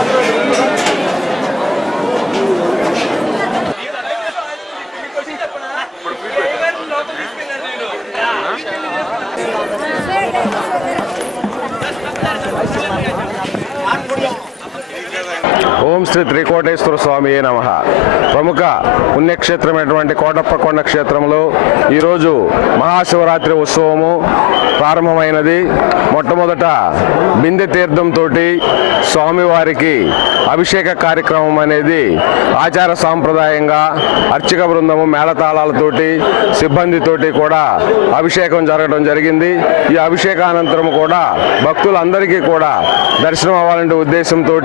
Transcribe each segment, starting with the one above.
ఓం శ్రీ త్రికోటేశ్వర స్వామి నమ. ప్రముఖ పుణ్యక్షేత్రమైనటువంటి కోటప్ప కొండ క్షేత్రంలో ఈరోజు మహాశివరాత్రి ఉత్సవము ప్రారంభమైనది. మొట్టమొదట బిందె తీర్థంతో స్వామివారికి అభిషేక కార్యక్రమం అనేది ఆచార సాంప్రదాయంగా అర్చక బృందము మేళతాళాలతోటి సిబ్బందితోటి కూడా అభిషేకం జరగడం జరిగింది. ఈ అభిషేకానంతరం కూడా భక్తులందరికీ కూడా దర్శనం అవ్వాలంటే ఉద్దేశంతో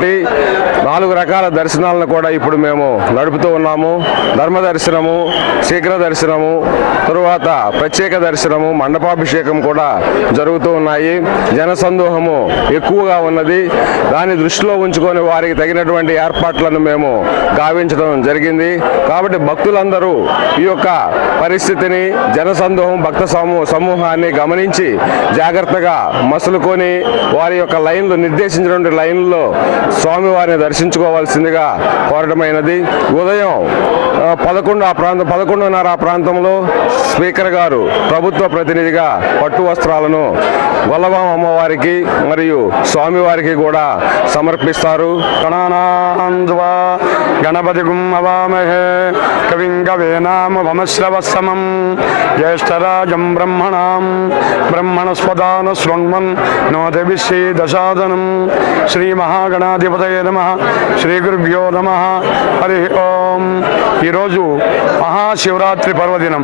నాలుగు రకాల దర్శనాలను కూడా ఇప్పుడు మేము నడుపుతూ ఉన్నాము. ధర్మ దర్శనము శీఘ్ర దర్శనము తరువాత ప్రత్యేక దర్శనము మండపాభిషేకం కూడా జరుగుతూ ఉన్నాయి. జనసందోహము ఎక్కువగా ఉన్నది. దాన్ని దృష్టిలో ఉంచుకొని వారికి తగినటువంటి ఏర్పాట్లను మేము గావించడం జరిగింది. కాబట్టి భక్తులందరూ ఈ యొక్క పరిస్థితిని జనసందోహం భక్త సమూహాన్ని గమనించి జాగ్రత్తగా మసులుకొని వారి యొక్క లైన్లు నిర్దేశించినటువంటి లైన్లో స్వామివారిని దర్శించుకోవాల్సిందిగా కోరటమైనది ఉదయం పదకొండు ఆ ప్రాంతం పదకొండున్నర ఆ ప్రాంతంలో స్పీకర్ గారు ప్రభుత్వ ప్రతినిధిగా పట్టు వస్త్రాలను గొల్లవామ అమ్మవారికి మరియు స్వామివారికి కూడా సమర్పిస్తారు. గణానాంద్వా గణపతి గుమ్మవామహే బ్రహ్మణాం బ్రహ్మణ జ్యేష్ఠరాజం బ్రహ్మణాం బ్రహ్మణస్పదాన శృణ్వన్ శ్రీ దశాదనం. శ్రీ మహాగణాధిపతయ నమ. శ్రీ గురుభ్యో నమ. హరి ఓం. ఈరోజు మహాశివరాత్రి పర్వదినం.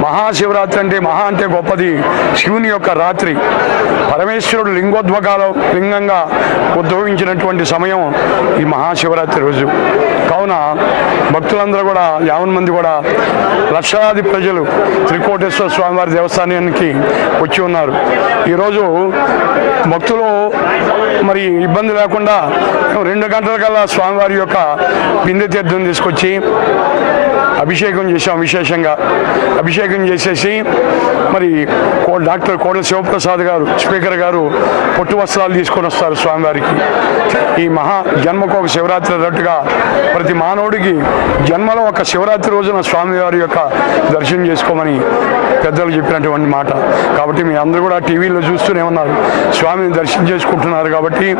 మహాశివరాత్రి అంటే మహా అంటే గొప్పది. శివుని యొక్క రాత్రి. పరమేశ్వరుడు లింగోద్వకాల లింగంగా ఉద్భవించినటువంటి సమయం ఈ మహాశివరాత్రి రోజు. కావున భక్తులందరూ కూడా యావన్ మంది కూడా లక్షలాది ప్రజలు త్రికోటేశ్వర స్వామివారి దేవస్థానానికి వచ్చి ఉన్నారు. ఈరోజు భక్తులు మరి ఇబ్బంది లేకుండా రెండు గంటల కల్లా స్వామివారి యొక్క బిందె తీర్థం తీసుకొచ్చి అభిషేకం చేసాం విశేషంగా. అభిషేకం చేసేసి మరి కో- డాక్టర్ కోడ శివప్రసాద్ గారు స్పీకర్ గారు పొట్టు వస్త్రాలు తీసుకొని వస్తారు స్వామివారికి. ఈ మహా జన్మకు ఒక శివరాత్రి అన్నట్టుగా ప్రతి మానవుడికి జన్మలో ఒక శివరాత్రి రోజున స్వామివారి యొక్క దర్శనం చేసుకోమని పెద్దలు చెప్పినటువంటి మాట. కాబట్టి మీ అందరూ కూడా టీవీలో చూస్తూనే ఉన్నారు. స్వామిని దర్శనం చేసుకుంటున్నారు కాబట్టి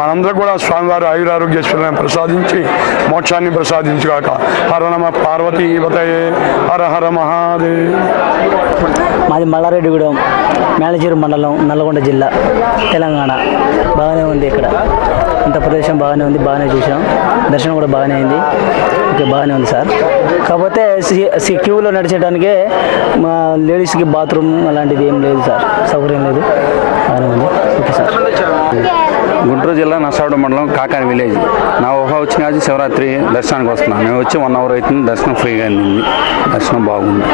మనందరూ కూడా స్వామివారి ఆయురారోగ్యశ్వరులను ప్రసాదించి మోక్షాన్ని ప్రసాదించుగాక. హర నమ పార్వతీ పతయే. హర హర మహాదేవ్. మాది మల్లారెడ్డిగూడెం మేనేజర్ మండలం నల్గొండ జిల్లా తెలంగాణ. బాగానే ఉంది ఇక్కడ. అంత ప్రదేశం బాగానే ఉంది బాగానే చూసాం దర్శనం కూడా బాగానే అయింది. ఓకే బాగానే ఉంది సార్. కాకపోతే సి- సి- క్యూలో నడిచేయడానికే మా లేడీస్కి బాత్రూమ్ అలాంటిది ఏం లేదు సార్. సౌకర్యం లేదు. బాగానే ఉంది. Okay sir. గుంటూరు జిల్లా నర్సాడ మండలం కాకాని విలేజ్. నా ఊహ వచ్చిన కాదు శివరాత్రి దర్శనానికి వస్తున్నాను. మేము వచ్చి వన్ అవర్ అవుతుంది దర్శనం ఫ్రీగా అయింది. దర్శనం బాగుంది.